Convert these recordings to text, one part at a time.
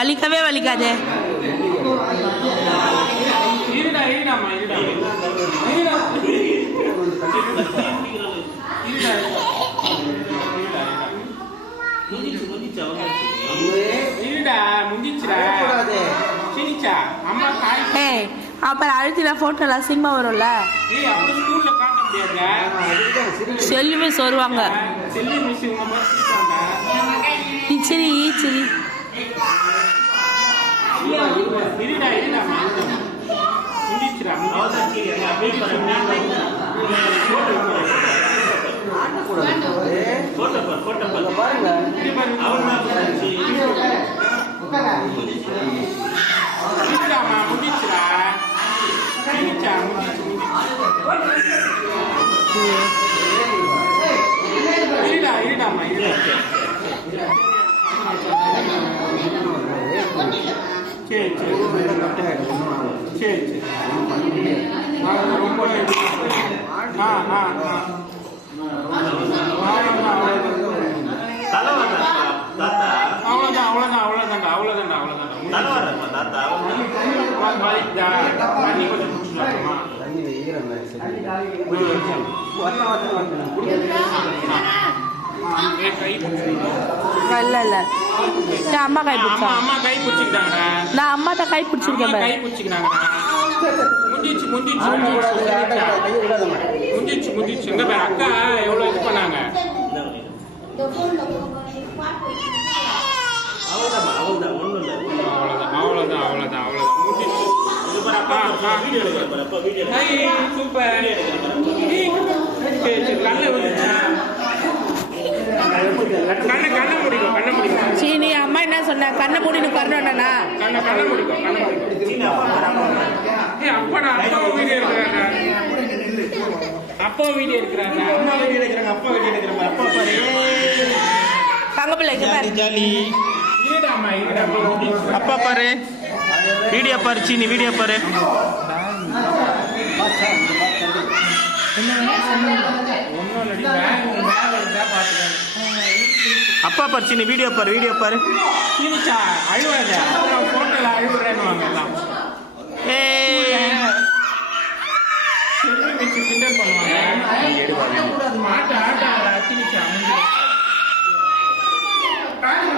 வலிக்கவே வலிக்காதே. அப்புறம் அழுத்தினா போட்டோல சினிமா வரும்ல, செல்லுமே சொல்லுவாங்க. சரி சரி அம்மா கை பிடிச்சா, அம்மா கை பிடிச்சிக்கிட்டாங்க. நான் அம்மாட்ட கை பிடிச்சிருக்கேன், கை பிடிச்சிக்கிறாங்க. முந்திச்சு முந்திச்சு முந்திச்சு முந்திச்சு எங்க அக்கா எவ்வளவு இது பண்ணாங்க. அவ்வளவுதான் அவ்வளவுதான் முந்திச்சு. சூப்பர். கண்ணை முடிக்கும், கண்ணை முடிக்கும். சீனி அம்மா என்ன சொன்ன? கண்ணை மூடினு கரணும்னா கண்ணை முடிக்கும், கண்ணை முடிக்கும். அப்பா வீடியோ எடுக்கிறாங்க, அம்மா வீடியோ எடுக்கிறாங்க, அப்பா வீடியோ எடுக்கிறாங்க. அப்பா பாரு தங்க பிள்ளை ஜாலி. அப்பா பாரு வீடியோ பாரு, சீனி வீடியோ பாரு. அப்பா பாரு சீனி வீடியோ பாரு, வீடியோ பாரு. அழுவாத போட்டோல அழுவுறேன்னு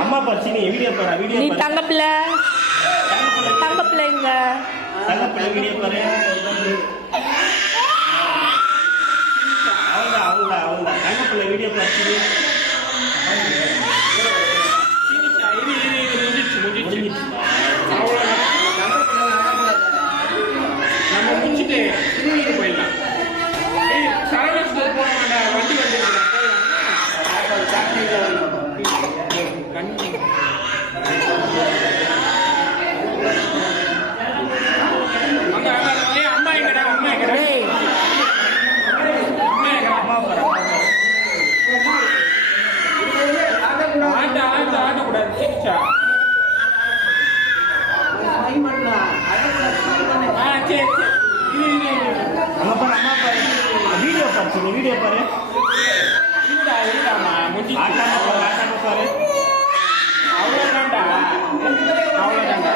அம்மா பாரு சீனி வீடியோ பாரு, வீடியோ பாரு. தங்க பிள்ளை, தங்க பிள்ளைங்க, தங்க பிள்ளை வீடியோ பாரு. அவ்வளோதான் தங்க பிள்ளை வீடியோ பாரு. நம்ம முடிச்சுட்டு போயிடலாம். சரவணன் போக மாட்டேன், வண்டி வந்து அம்மா எங்கடா, அம்மா எங்கடா, ஆட்டக்கூடாது. வீடியோ பாரு, வீடியோ பாரு. பாரு அவ்வளோதான்டா, அவ்வளோதான்டா.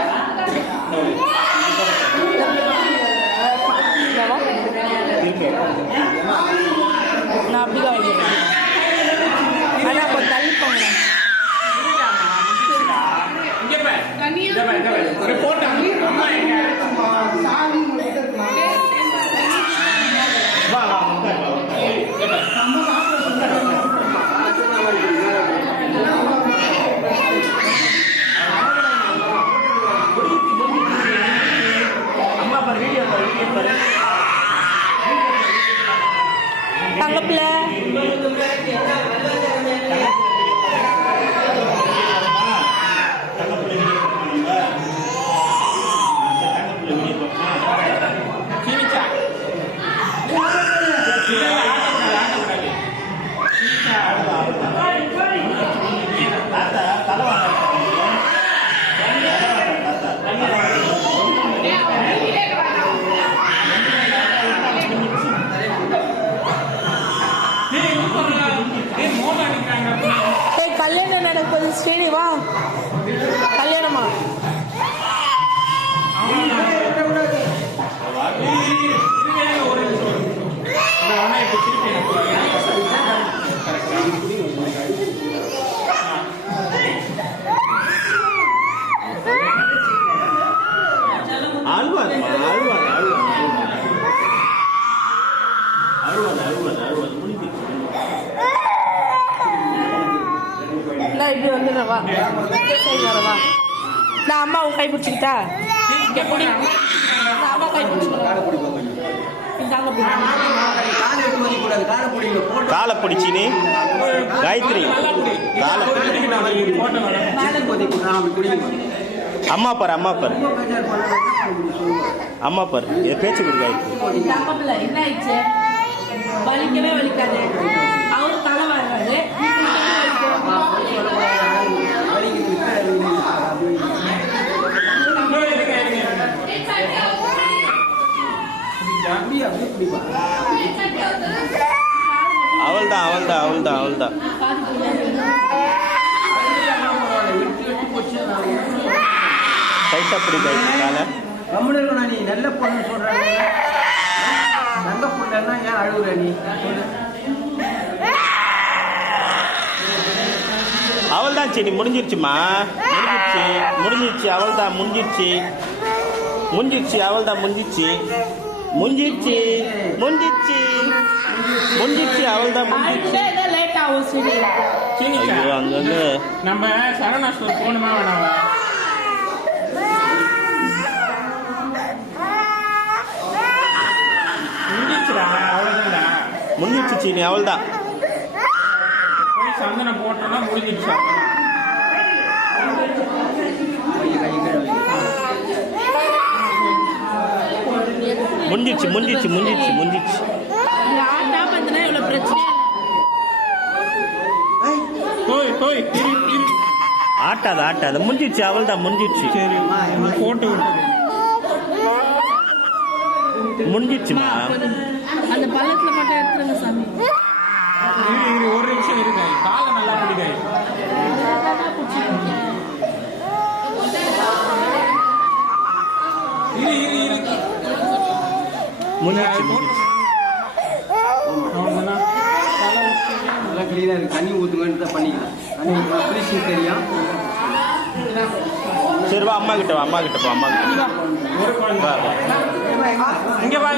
நான் அப்படிதான் வாங்கிக்கிறேன். ஆனால் கொஞ்சம் தள்ளி போங்க. தங்கப்பிள்ள கல்யாணம் நடக்குது. ஸ்ரீனி வா. கல்யாணமா? நான் இப்படி வந்துடுறவா வரவா? நான் அம்மாவை கை பிடிச்சிக்கிட்டா? நான் அம்மா கை பிடிச்சிக்கிறேன். காலை பிடிச்சினி காயத்ரி அம்மா பாரு அம்மா பாரு அம்மா பாரு இதை பேச்சு கொடு காயத்ரி. என்ன ஆயிடுச்சு? வலிக்கவே வலிக்காது. அவரு தலை வர்றாரு. அவள்தான் அவள்தான் அவள்தான் அவள்தான் டைட்டா பிடி காயத்ரி காலை. நீ நல்ல பொண்ணு சொல்ற, நல்ல பொண்ணுன்னா ஏன் அழுகுற நீ? அவள்தான் சரி முடிஞ்சிருச்சுமா. முடிஞ்சிருச்சு அவள்தான் முடிஞ்சிருச்சு அவள்தான் முடிஞ்சிருச்சு அவள்தான் முடிஞ்சிருச்சு. ஐயோ அங்கங்க நம்ம சரவணா ஸ்டோர் போகணுமா வேணாமா? முடிஞ்சிருச்சு சீனி அவள்தான். போய் சந்தனம் போட்டோம்னா முடிஞ்சிருச்சு. முடிஞ்சிருச்சு ஆட்டாத முடிஞ்சிருச்சு அவள்தான் முடிஞ்சிருச்சு. சரி போட்டு முடிஞ்சிருச்சுமா. அந்த பள்ளத்துல மட்டும் எடுத்துருங்க சாமி. ஒரு நிமிஷம் இருக்காய், காலை நல்லா பிடிக்காய். நல்லா கிளீனா இருக்கு. தண்ணி ஊத்துங்கன்னு தான் பண்ணிக்கலாம். தண்ணி தெரியும். சரி வா அம்மா கிட்ட போ. இங்க வா